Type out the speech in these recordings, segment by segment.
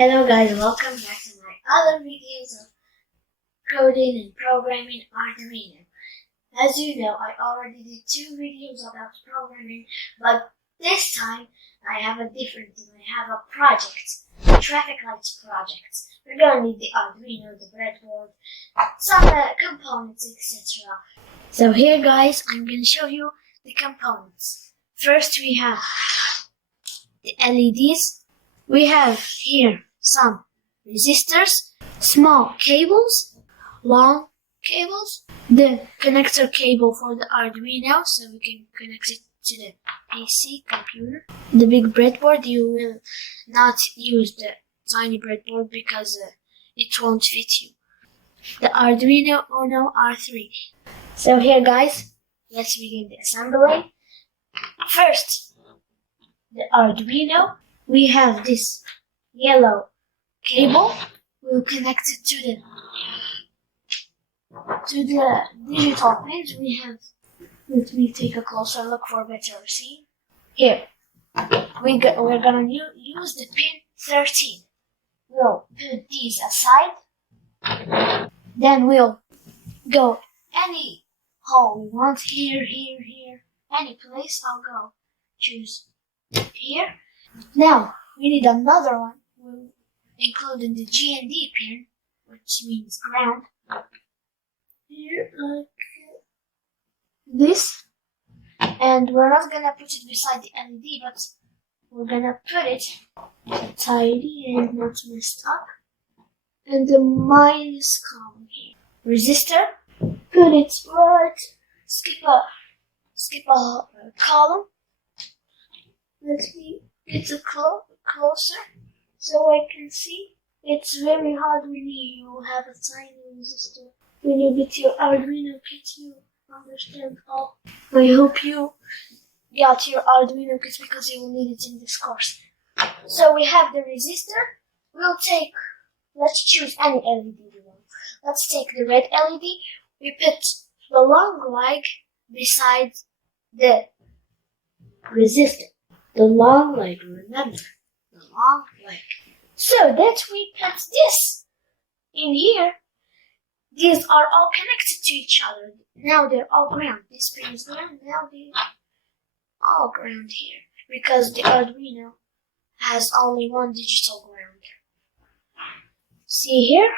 Hello guys, welcome back to my other videos of coding and programming Arduino. As you know, I already did 2 videos about programming, but this time I have a different thing. I have a project, a traffic lights project. We're going to need the Arduino, the breadboard, some components, etc. So here guys, I'm going to show you the components. First we have the LEDs. We have here some resistors, small cables, long cables, the connector cable for the Arduino so we can connect it to the PC computer. The big breadboard, you will not use the tiny breadboard because it won't fit you. The Arduino Uno R3. So here guys, let's begin the assembly. First, the Arduino. We have this yellow cable. We'll connect it to the digital pins. We have. Let me take a closer look for better seeing. Here, we're gonna use the pin 13. We'll put these aside. Then we'll go any hole we want. Here, any place. I'll go choose here. Now, we need another one. We'll include in the GND pin, which means ground. Here, like this. And we're not gonna put it beside the LED, but we're gonna put it tidy and not messed up. And the minus column here. Resistor, put it right, skip a column. Let me get it closer so I can see. It's very hard when you have a tiny resistor. When you get your Arduino kit, you understand all. I hope you got your Arduino kit because you will need it in this course. So we have the resistor. Let's choose any LED we want. Let's take the red LED. We put the long leg beside the resistor. The long leg, remember, the long leg. So that we put this in here. These are all connected to each other. Now they're all ground. This pin is ground. Now they're all ground here because the Arduino has only one digital ground. See here?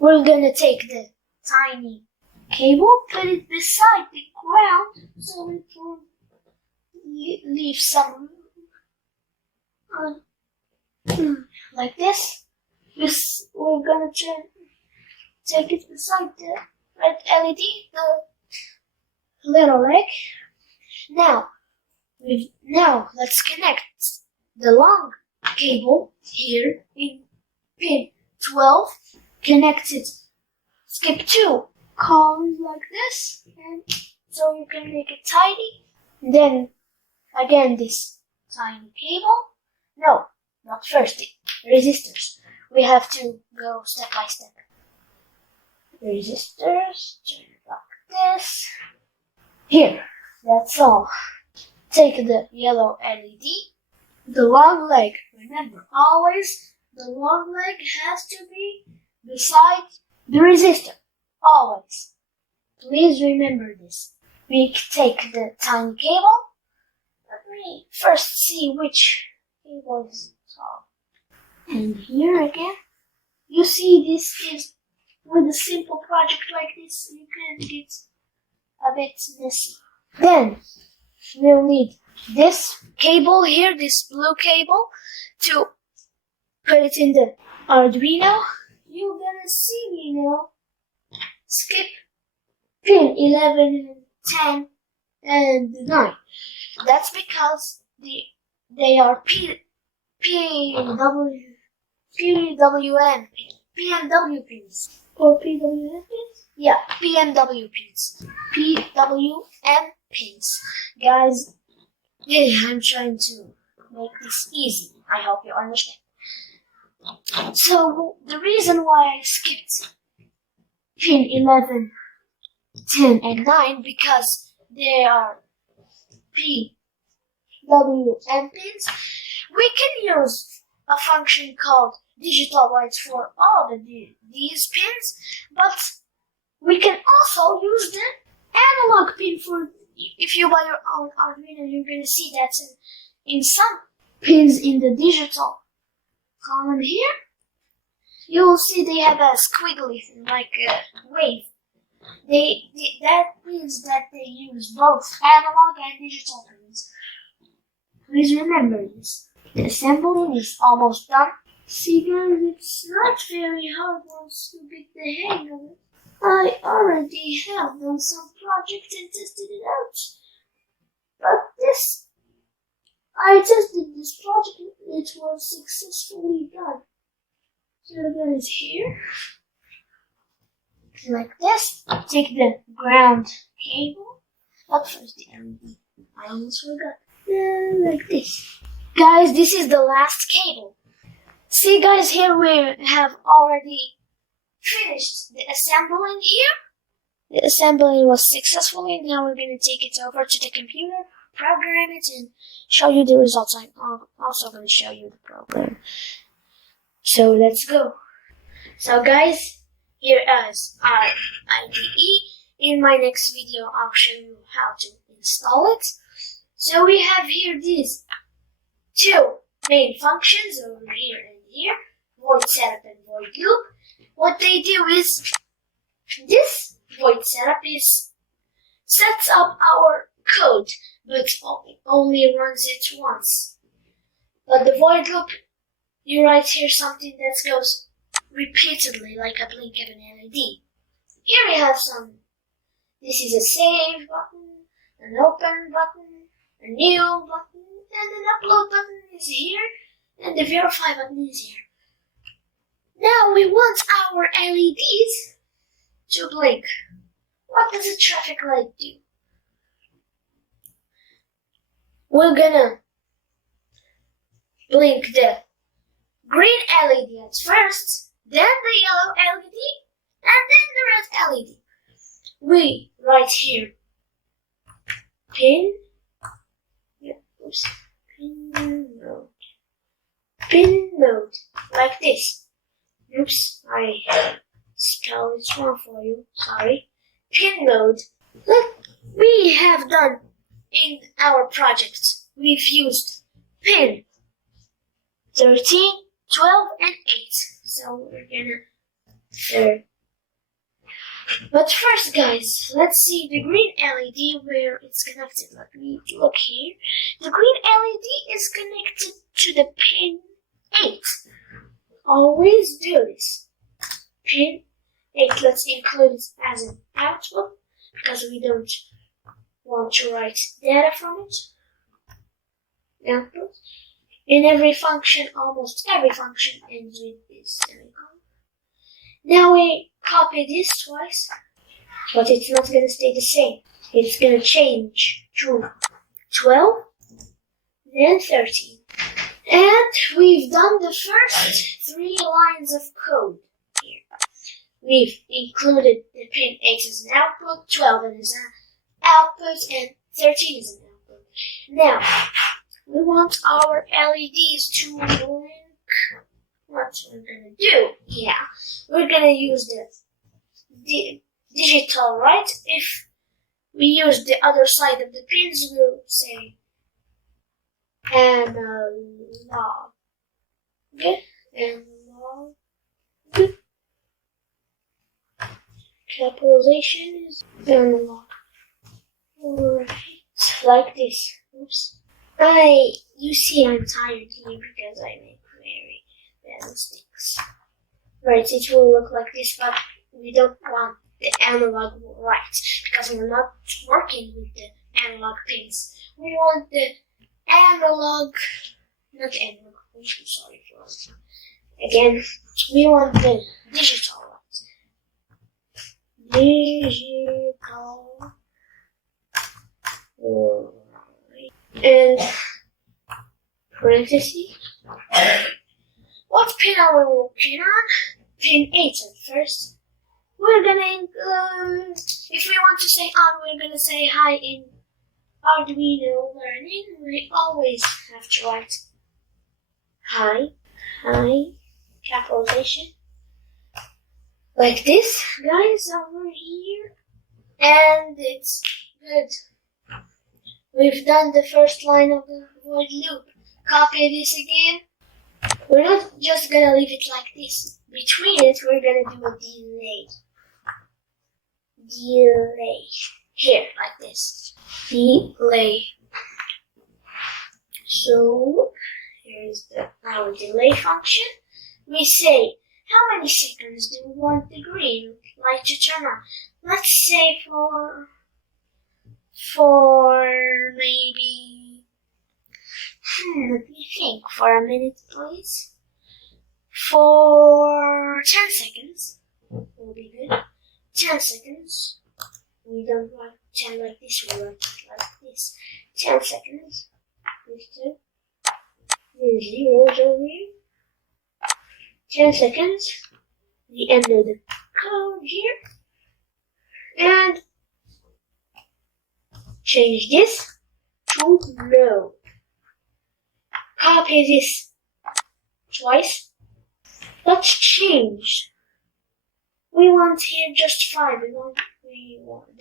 We're gonna take the tiny cable, put it beside the ground so it will leave some like this. We're gonna take it beside the red LED, the little leg. Now let's connect the long cable here in pin 12. Connect it. Skip 2 columns like this, and so you can make it tidy. Then again this tiny cable. No, not first, the resistors. We have to go step by step. Resistors, turn it like this. Here, that's all. Take the yellow LED, the long leg. Remember, always the long leg has to be beside the resistor. Always. Please remember this. We take the tiny cable. Let me first see which cable is tall. And here again, you see this is with a simple project like this, you can get a bit messy. Then we'll need this cable here, this blue cable, to put it in the Arduino. You're gonna see me now. Skip pin 11, 10, and 9. That's because they are PWM pins. Or PWM pins? Yeah, PMW pins. PWM pins. Guys, I'm trying to make this easy. I hope you understand. So, the reason why I skipped pin 11, 10, and 9 because they are PWM pins. We can use a function called digital write for all these pins, but we can also use the analog pin for, if you buy your own Arduino, you're gonna see that in some pins in the digital column here, you will see they have a squiggly thing, like a wave. That means that they use both analog and digital pins. Please remember this. The assembling is almost done. See guys, it's not very hard once you get the hang of it. I already have done some projects and tested it out. But I tested this project and it was successfully done. So guys, here, like this, take the ground cable, but first the LED. I almost forgot. Like this. Guys, this is the last cable. See guys, here we have already finished the assembling here. The assembling was successfully. Now we're going to take it over to the computer, program it, and show you the results. I'm also going to show you the program. So let's go. So guys, here is our IDE. In my next video, I'll show you how to install it. So we have here these two main functions over here and here, void setup and void loop. What they do is, this void setup sets up our code, but only runs it once. But the void loop, you write here something that goes repeatedly, like a blink of an LED. Here we have this is a save button, an open button, a new button, and an upload button is here, and the verify button is here. Now we want our LEDs to blink. What does a traffic light do? We're gonna blink the green LED at first, then the yellow LED, and then the red LED. We write here pin mode, like this. Oops, I spelled it wrong for you, sorry. Pin mode. Look, we have done in our project, we've used pin 13, 12, and 8. So we're gonna But first guys, let's see the green LED where it's connected. Let me look here. The green LED is connected to the pin 8. Always do this. Pin 8, let's include it as an output because we don't want to write data from it. Output. In every function, almost every function ends with this semicolon. Now we copy this twice, but it's not going to stay the same. It's going to change to 12, then 13. And we've done the first 3 lines of code here. We've included the pin 8 as an output, 12 as an output, and 13 as an output. Now, we want our LEDs to blink. What we're gonna do? Yeah, we're gonna use the digital, right? If we use the other side of the pins, we'll say analog. Okay, analog. Capitalization is analog. Alright, like this. Oops. You see I'm tired here because I make very bad mistakes. Right, it will look like this, but we don't want the analog right because we're not working with the analog pins. We want the analog, not analog, I'm sorry for it. Again, we want the digital right. Digital. And parentheses. What pin are we working on? Pin 8 at first. We're gonna include, if we want to say on, we're gonna say hi in Arduino learning. We always have to write hi. high capitalization. Like this, guys, over here. And it's good. We've done the first line of the void loop. Copy this again. We're not just gonna leave it like this. Between it, we're gonna do a delay. Delay. Here, like this. Delay. So, here's our delay function. We say, how many seconds do we want the green light to turn on? Let's say for maybe, let me think for a minute, please. For 10 seconds, will be good. 10 seconds. We don't want 10 like this, we want it like this. 10 seconds. There's zeros over here. 10 seconds. The end of the code here. And change this to low. Copy this twice. Let's change. We want here just 5. We don't want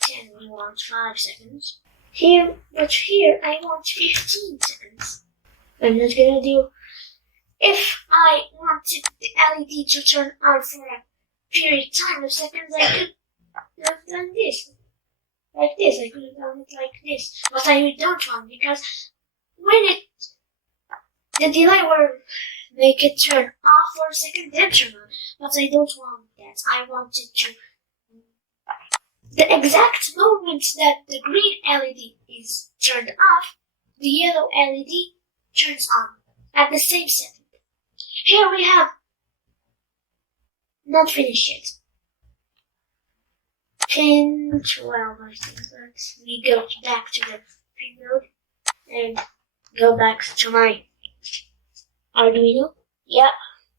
10. We want 5 seconds. Here, but here I want 15 seconds. I'm not gonna do. If I wanted the LED to turn on for a period of time of seconds, I could have done this. Like this, I could have done it like this. But I don't want, because when the delay will make it turn off for a second, then turn on. But I don't want that. I want it to, the exact moment that the green LED is turned off, the yellow LED turns on at the same second. Here we have not finished yet. Pin 12, I think. We go back to the preload and go back to my Arduino. Yeah,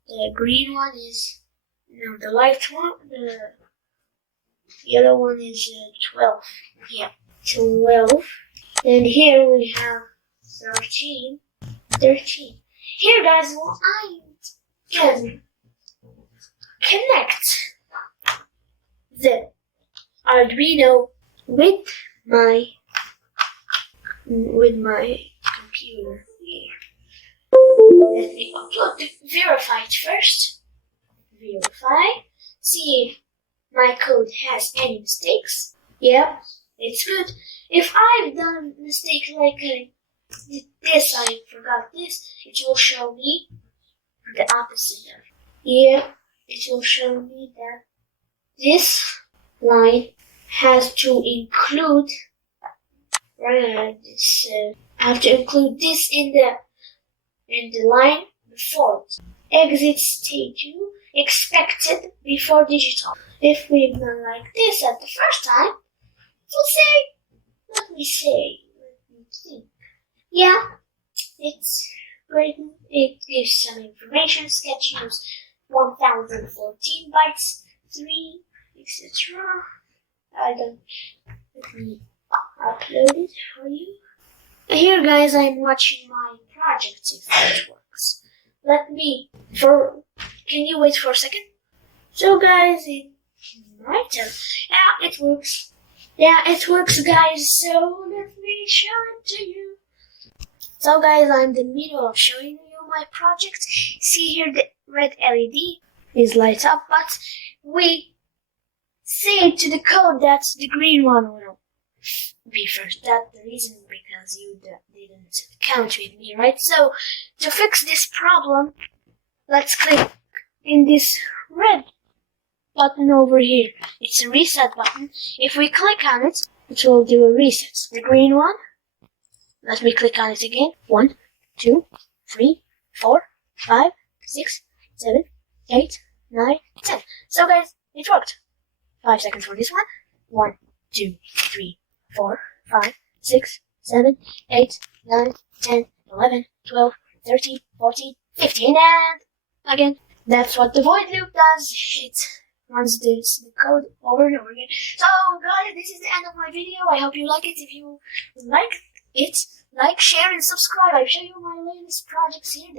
the green one is, no, the light one, the yellow one is 12. Yeah, 12. And here we have 13. Here, guys, well, I can connect the Arduino with my computer here. Let me upload the verify it first. Verify. See if my code has any mistakes. Yeah, it's good. If I've done a mistake like this, I forgot this, it will show me the opposite of. Yeah, it will show me that this line has to include have to include this in the line before it. Exit state 2 expected before digital. If we've done like this at the first time, it will say, let me think. Yeah, it's great. It gives some information. Sketch use 1014 bytes, 3, etc. Let me upload it for you. Here, guys, I'm watching my project if it works. Can you wait for a second? So, guys, it might have. Yeah, it works. Yeah, it works, guys. So, let me show it to you. So, guys, I'm in the middle of showing you my project. See here, the red LED is light up, but we say to the code that the green one will be first. That's the reason, because you didn't count with me, right? So, to fix this problem, let's click in this red button over here. It's a reset button. If we click on it, it will do a reset. The green one, let me click on it again. 1, 2, 3, 4, 5, 6, 7, 8, 9, 10. So, guys, it worked. 5 seconds for this one. 1, 2, 3, 4, 5, 6, 7, 8, 9, 10, 11, 12, 13, 14, 15, and again. That's what the void loop does. It runs the code over and over again. So, guys, this is the end of my video. I hope you like it. If you like it, like, share, and subscribe. I'll show you my latest projects here.